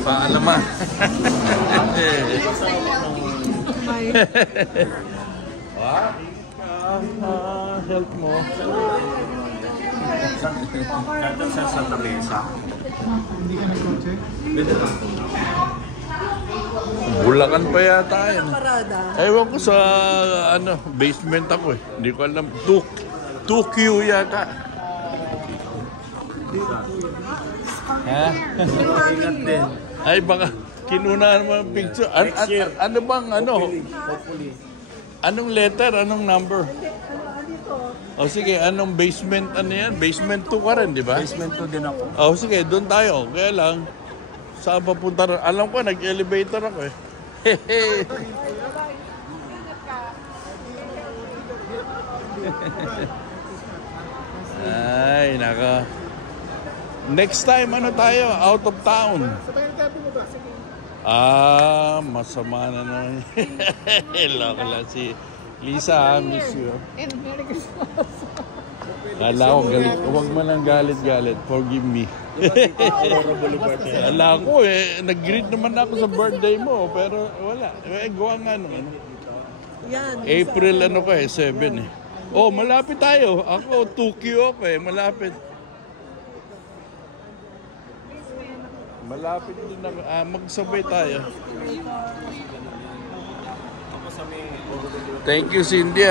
Paalaman. Help mo. Ganda sa Santa Mesa. Hindi ka nag-coche? Bulacan pa yata yan. Ewan ko sa basement ako eh. Hindi ko alam. 2Q yata. Ha? Ingat din. Ay baka kinuna naman ang picture. Ano bang Anong letter? Anong number? O sige, anong basement yan? Basement 2 ka rin, di ba? Basement 2 din ako. O sige, doon tayo. Kaya lang, saan papunta rin? Alam ko, nag-elevator ako eh. Ay, naka. Next time, tayo? Out of town. Masama na naman. Hello ko lang si Lisa, miss you. Kala ko galit. Huwag man lang galit-galit. Forgive me. Kala ko nag-greet naman ako sa birthday mo. Pero wala. Gawa nga April 7 eh. Oh, malapit tayo. Ako, 2Q ako malapit. Malapit din na. Magsabay tayo. Thank you, Cindy.